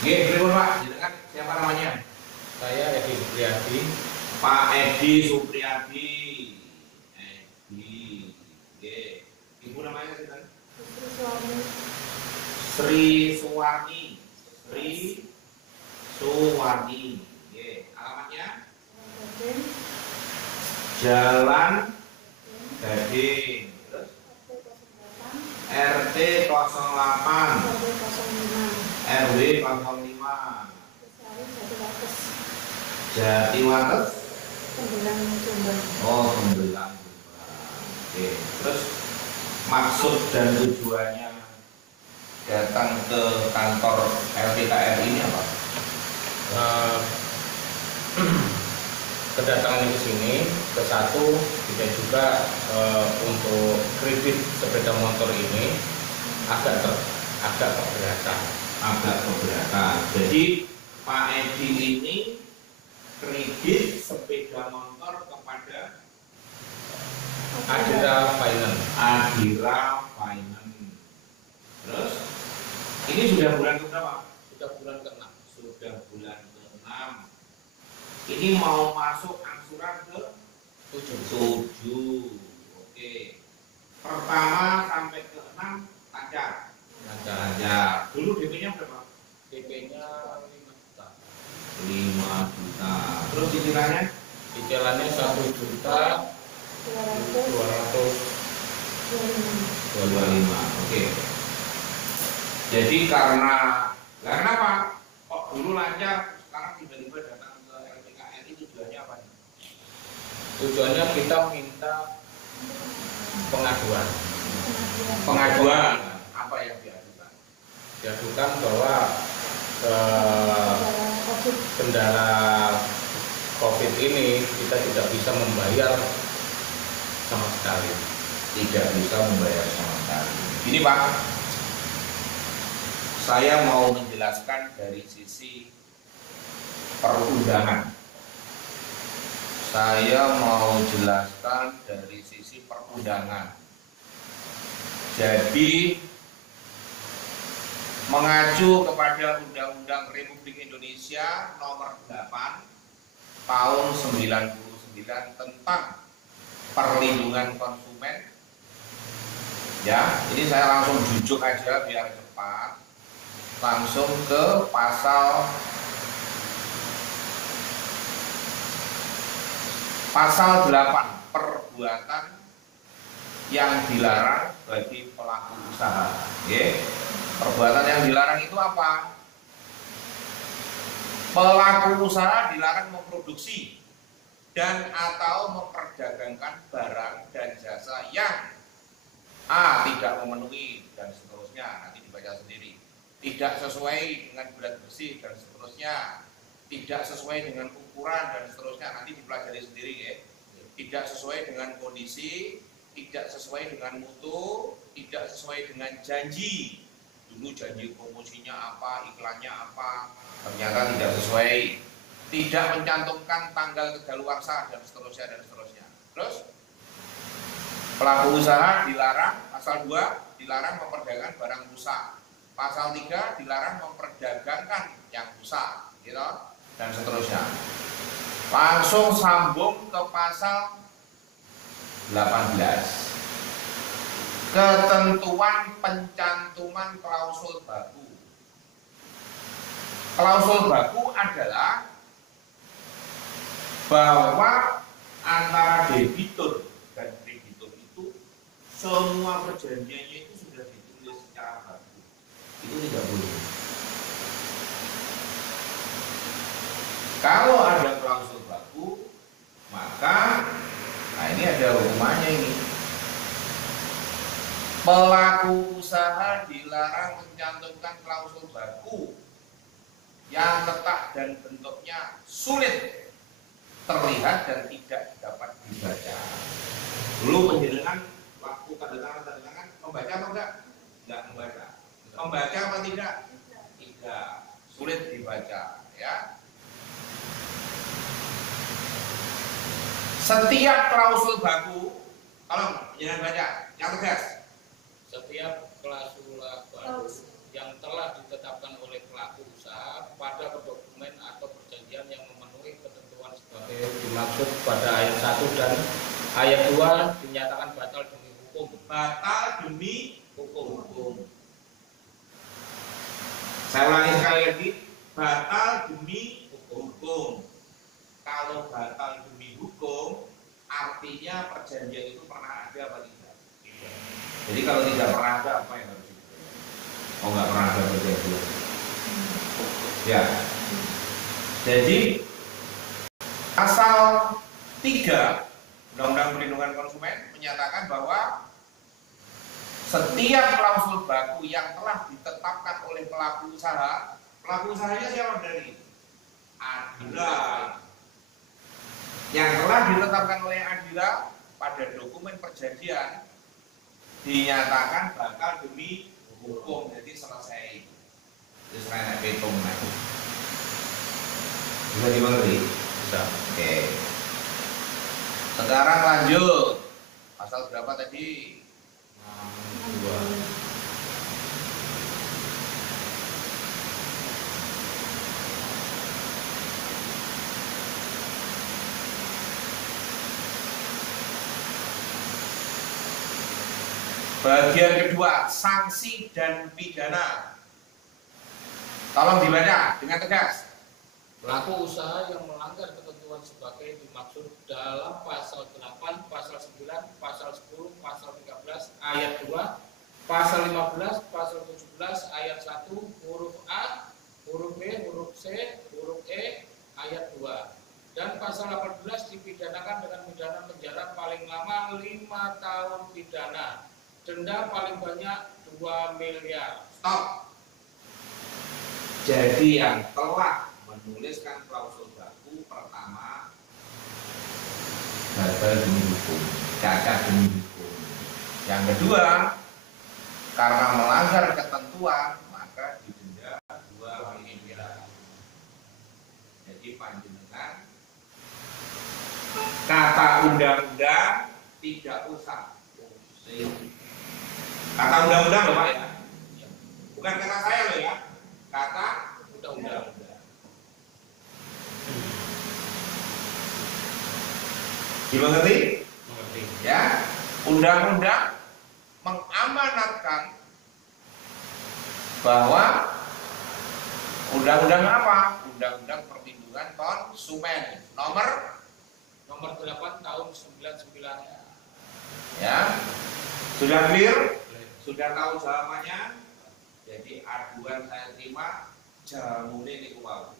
Nggih, pripun Pak? Jenengan siapa namanya? Saya Edi Supriyadi. Pak Edi Supriyadi. Edi. Nggih. Ibu namanya sinten? Sri Suwarni. Sri Suwarni. Nggih. Alamatnya? Jalan Gading. Terus RT 08 RW 05 Jatiwates. Oh, Tembelang. Oke. Terus maksud dan tujuannya datang ke kantor LPKR ini apa? Kedatangan ke sini ke satu kita juga untuk kredit sepeda motor ini agak keberatan. Jadi Pak Edi ini kredit sepeda motor kepada Adira Finance. Terus ini sudah bulan keberapa? Sudah bulan ke-6. Sudah bulan ke-6. Ini mau masuk angsuran ke 7. Oke. Pertama sampai ke-6 lancar. Dulu DP-nya berapa? DP-nya 5 juta. 5 juta. Terus cicilannya? Cicilannya 1 juta 225. Oke. Jadi karena kenapa? Kok dulu lancar, sekarang tiba-tiba datang ke LPKR itu tujuannya apa? Tujuannya kita minta pengaduan. Apa yang diajukan? Diadukan bahwa kendala COVID ini kita tidak bisa membayar sama sekali. Ini Pak, saya mau menjelaskan dari sisi perundangan. Jadi mengacu kepada Undang-Undang Republik Indonesia Nomor 8 Tahun 99 tentang perlindungan konsumen. Ya, ini saya langsung jujuk aja biar cepat. Langsung ke pasal 8, perbuatan yang dilarang bagi pelaku usaha. Perbuatan yang dilarang itu apa? Pelaku usaha dilarang memproduksi dan atau memperdagangkan barang dan jasa yang A. tidak memenuhi dan seterusnya, nanti dibaca sendiri, tidak sesuai dengan berat bersih dan seterusnya, tidak sesuai dengan ukuran dan seterusnya, nanti dipelajari sendiri ya. Tidak sesuai dengan kondisi, tidak sesuai dengan mutu, tidak sesuai dengan janji. Dulu janji promosinya apa, iklannya apa, ternyata tidak sesuai. Tidak mencantumkan tanggal kedaluarsa dan seterusnya. Terus pelaku usaha dilarang, pasal 2 dilarang memperdagangkan barang rusak. Pasal 3 dilarang memperdagangkan yang rusak, gitu, dan seterusnya. Langsung sambung ke pasal 18. Ketentuan pencantuman klausul baku. Klausul baku adalah bahwa antara debitur dan kreditur itu semua perjanjiannya itu sudah ditulis secara baku. Itu tidak boleh. Kalau ada klausul baku, maka ini ada hukumannya ini. Pelaku usaha dilarang mencantumkan klausul baku yang letak dan bentuknya sulit terlihat dan tidak dapat dibaca. Dulu penjelasan waktu tanda tangan membaca atau enggak? Enggak membaca. Membaca apa tidak? Tidak. Sulit dibaca, ya. Setiap klausul baku, tolong jangan baca, yang tegas. Setiap klausul baku yang telah ditetapkan oleh pelaku usaha pada ayat 1 dan ayat 2 dinyatakan batal demi hukum. Batal demi Hukum. Saya ulangi sekali lagi, batal demi hukum. Kalau batal demi hukum, artinya perjanjian itu pernah ada apa tidak? Tidak. Jadi kalau tidak pernah ada, apa yang harus dilakukan? Oh, nggak pernah ada perjanjian. Ya. Jadi pasal 3 Undang-Undang Perlindungan Konsumen menyatakan bahwa setiap klausul baku yang telah ditetapkan oleh pelaku usahanya siapa dari? Adila. Yang telah ditetapkan oleh Adila pada dokumen perjanjian dinyatakan bakal demi hukum, jadi selesai. Terus saya hitung lagi. Bisa dimengerti? Bisa. Oke. Sekarang lanjut. Pasal berapa tadi? 2. Bagian kedua, sanksi dan pidana. Tolong dibaca dengan tegas. Pelaku usaha yang melanggar ketentuan sebagai dimaksud dalam pasal 8, pasal 9, pasal 10, pasal 13 ayat 2, pasal 15, pasal 17 ayat 1, huruf A, huruf B, huruf C, huruf E, ayat 2. Dan pasal 18 dipidanakan dengan pidana penjara paling lama 5 tahun pidana. Denda paling banyak 2 miliar. Stop. Jadi yang telah menuliskan klausul baku pertama gagal demi hukum, cacat demi hukum. Yang kedua, karena melanggar ketentuan maka didenda 2 miliar. Jadi panjenengan kata undang-undang tidak usah pusing. Kata undang-undang loh Pak ya, bukan kata saya loh ya, kata undang-undang. Dimengerti? Mengerti. Ya, undang-undang mengamanatkan bahwa undang-undang apa? Undang-undang Perlindungan Konsumen nomor 8 tahun 99. ya. Sudah clear? Sudah tahu jawabannya? Jadi aduan saya terima jamune niku wau.